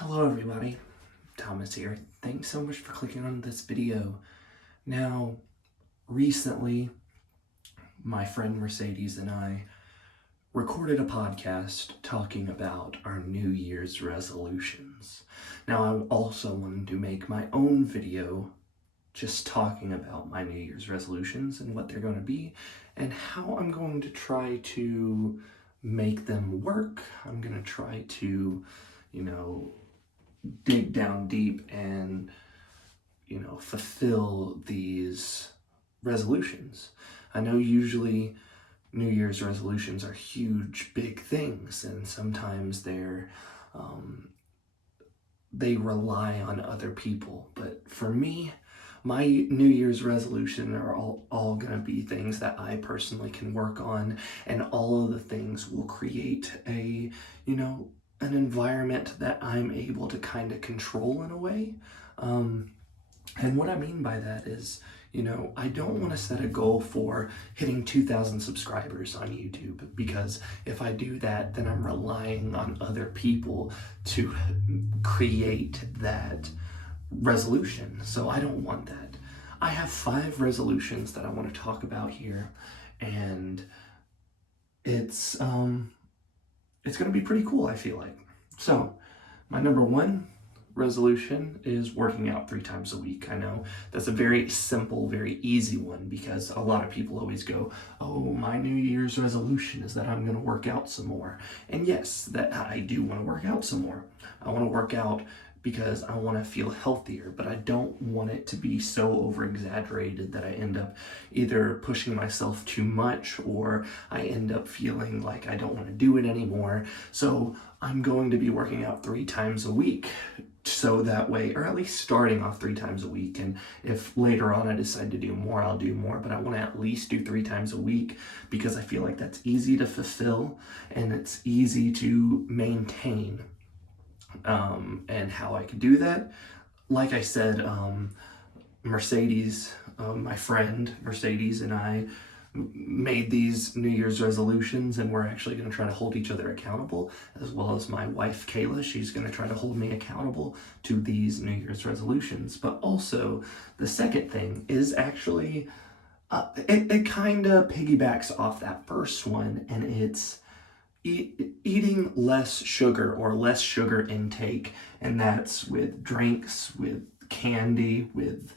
Hello everybody, Thomas here. Thanks so much for clicking on this video. Now, recently, my friend Mercedes and I recorded a podcast talking about our New Year's resolutions. Now, I also wanted to make my own video just talking about my New Year's resolutions and what they're going to be and how I'm going to try to make them work. I'm going to try to, dig down deep and fulfill these resolutions. I know usually New Year's resolutions are huge big things, and sometimes they rely on other people, but for me, my New Year's resolution are all going to be things that I personally can work on, and all of the things will create an environment that I'm able to kind of control in a way. And what I mean by that is, I don't want to set a goal for hitting 2,000 subscribers on YouTube, because if I do that, then I'm relying on other people to create that resolution. So I don't want that. I have 5 resolutions that I want to talk about here, and it's going to be pretty cool, I feel like. So, my number 1 resolution is working out 3 times a week. I know that's a very simple, very easy one, because a lot of people always go, oh, my New Year's resolution is that I'm going to work out some more. And yes, that I do want to work out some more. I want to work out because I want to feel healthier, but I don't want it to be so over exaggerated that I end up either pushing myself too much, or I end up feeling like I don't want to do it anymore. So I'm going to be working out 3 times a week, so that way, or at least starting off 3 times a week. And if later on I decide to do more, I'll do more, but I want to at least do 3 times a week, because I feel like that's easy to fulfill and it's easy to maintain. And how I could do that, like I said, Mercedes, my friend Mercedes, and I made these New Year's resolutions, and we're actually going to try to hold each other accountable, as well as my wife Kayla. She's going to try to hold me accountable to these New Year's resolutions. But also, the second thing is actually, it kind of piggybacks off that first one, and it's eating less sugar, or less sugar intake, and that's with drinks, with candy, with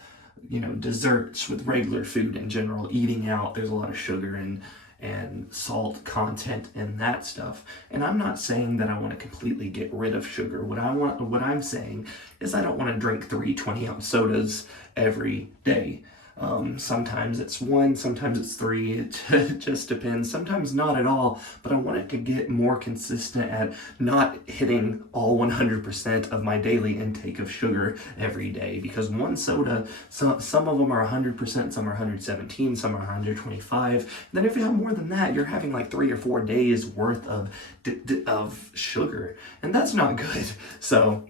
desserts, with regular food in general. Eating out, there's a lot of sugar and salt content in that stuff. And I'm not saying that I want to completely get rid of sugar. What I'm saying is I don't want to drink 3 20-ounce sodas every day. Sometimes it's 1, sometimes it's 3, it just depends. Sometimes not at all, but I want it to get more consistent at not hitting all 100% of my daily intake of sugar every day, because one soda, some of them are 100%, some are 117, some are 125. Then if you have more than that, you're having like 3 or 4 days worth of sugar, and that's not good. So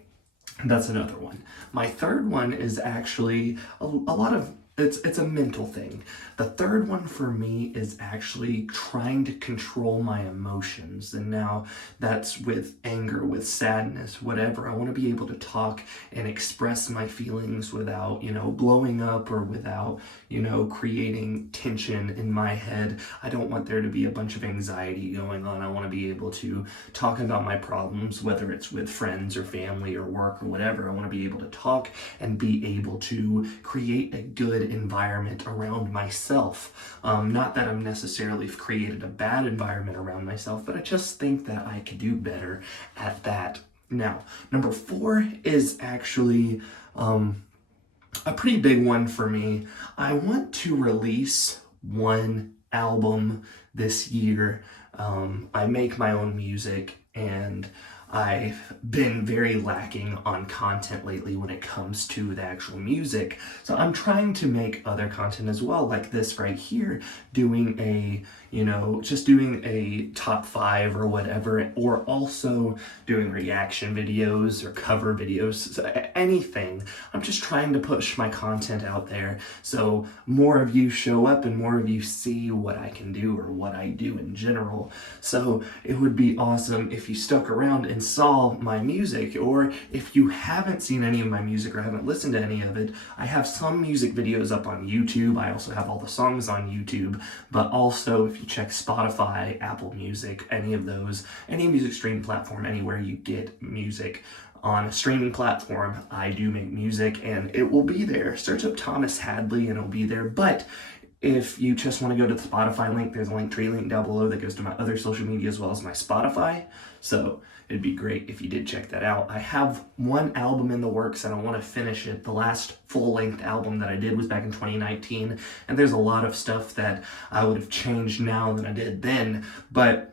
that's another one. My third one is actually a lot of it's a mental thing. The third one for me is actually trying to control my emotions. And now that's with anger, with sadness, whatever. I want to be able to talk and express my feelings without, blowing up, or without, creating tension in my head. I don't want there to be a bunch of anxiety going on. I want to be able to talk about my problems, whether it's with friends or family or work or whatever. I want to be able to talk and be able to create a good environment around myself. Not that I'm necessarily created a bad environment around myself, but I just think that I could do better at that. Now, number 4 is actually a pretty big one for me. I want to release 1 album this year. I make my own music, and I've been very lacking on content lately when it comes to the actual music. So I'm trying to make other content as well, like this right here, doing a, just doing a top 5 or whatever, or also doing reaction videos or cover videos, anything. I'm just trying to push my content out there so more of you show up and more of you see what I can do or what I do in general. So it would be awesome if you stuck around and saw my music, or if you haven't seen any of my music or haven't listened to any of it, I have some music videos up on YouTube. I also have all the songs on YouTube, but also if you check Spotify, Apple Music, any of those, any music streaming platform, anywhere you get music on a streaming platform, I do make music and it will be there. Search up Thomas Hadley and it'll be there. But if you just want to go to the Spotify link, there's a Linktree link down below that goes to my other social media as well as my Spotify. So it'd be great if you did check that out. I have one album in the works and I want to finish it. The last full-length album that I did was back in 2019, and there's a lot of stuff that I would have changed now than I did then, but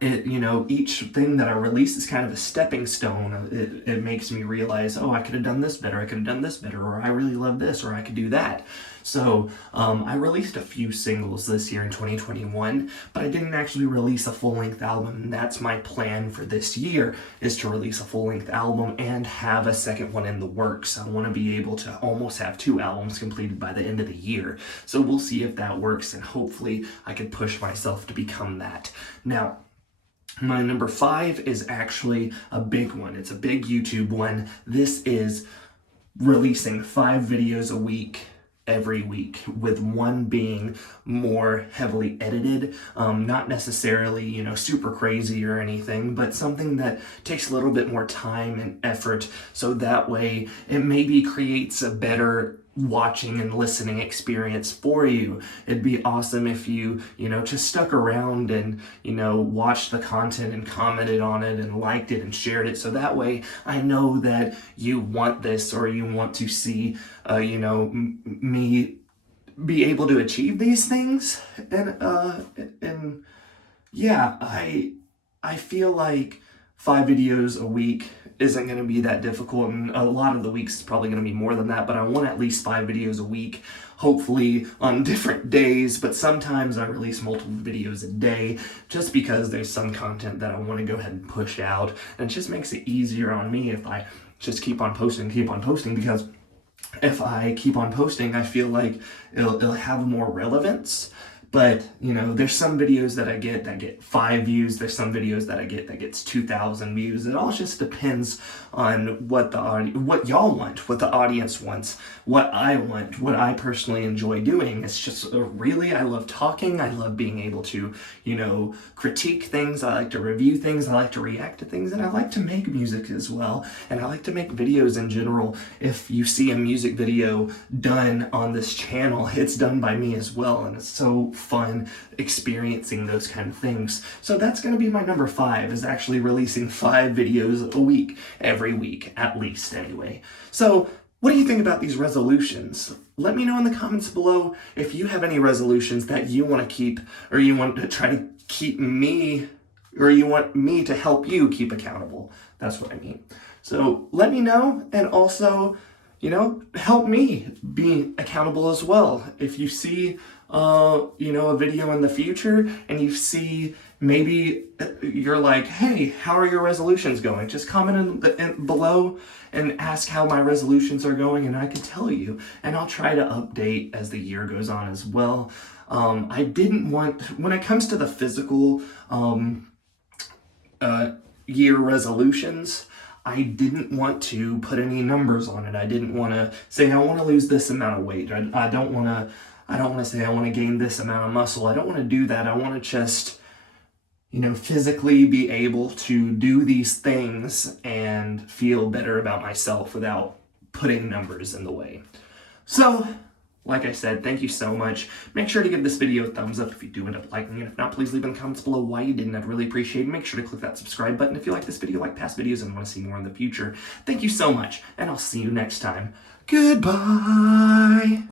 each thing that I release is kind of a stepping stone. It makes me realize, oh, I could have done this better, I could have done this better, or I really love this, or I could do that. So I released a few singles this year in 2021, but I didn't actually release a full-length album, and that's my plan for this year, is to release a full-length album and have a second one in the works. I want to be able to almost have 2 albums completed by the end of the year. So we'll see if that works, and hopefully I can push myself to become that. Now, my number 5 is actually a big one. It's a big YouTube one. This is releasing 5 videos a week every week, with one being more heavily edited, not necessarily, super crazy or anything, but something that takes a little bit more time and effort, so that way it maybe creates a better watching and listening experience for you. It'd be awesome if you, just stuck around and, watched the content and commented on it and liked it and shared it. So that way I know that you want this, or you want to see, me be able to achieve these things. And yeah, I feel like 5 videos a week isn't going to be that difficult, and a lot of the weeks is probably going to be more than that, but I want at least 5 videos a week, hopefully on different days, but sometimes I release multiple videos a day just because there's some content that I want to go ahead and push out, and it just makes it easier on me if I just keep on posting, because if I keep on posting, I feel like it'll have more relevance. But, there's some videos that I get that get 5 views. There's some videos that I get that gets 2,000 views. It all just depends on what y'all want, what the audience wants, what I want, what I personally enjoy doing. It's just really, I love talking. I love being able to, critique things. I like to review things. I like to react to things. And I like to make music as well. And I like to make videos in general. If you see a music video done on this channel, it's done by me as well. And it's so fun experiencing those kind of things. So that's going to be my number 5, is actually releasing 5 videos a week, every week, at least anyway. So what do you think about these resolutions? Let me know in the comments below if you have any resolutions that you want to keep, or you want to try to keep me, or you want me to help you keep accountable. That's what I mean. So let me know, and also, help me be accountable as well. If you see, a video in the future and you see, maybe you're like, hey, how are your resolutions going? Just comment in below and ask how my resolutions are going, and I can tell you, and I'll try to update as the year goes on as well. I didn't want, when it comes to the physical year resolutions, I didn't want to put any numbers on it. I didn't want to say I want to lose this amount of weight. I don't want to say I want to gain this amount of muscle. I don't want to do that. I want to just, physically be able to do these things and feel better about myself without putting numbers in the way. So, like I said, thank you so much. Make sure to give this video a thumbs up if you do end up liking it. If not, please leave in the comments below why you didn't. I'd really appreciate it. Make sure to click that subscribe button if you like this video, like past videos, and want to see more in the future. Thank you so much, and I'll see you next time. Goodbye.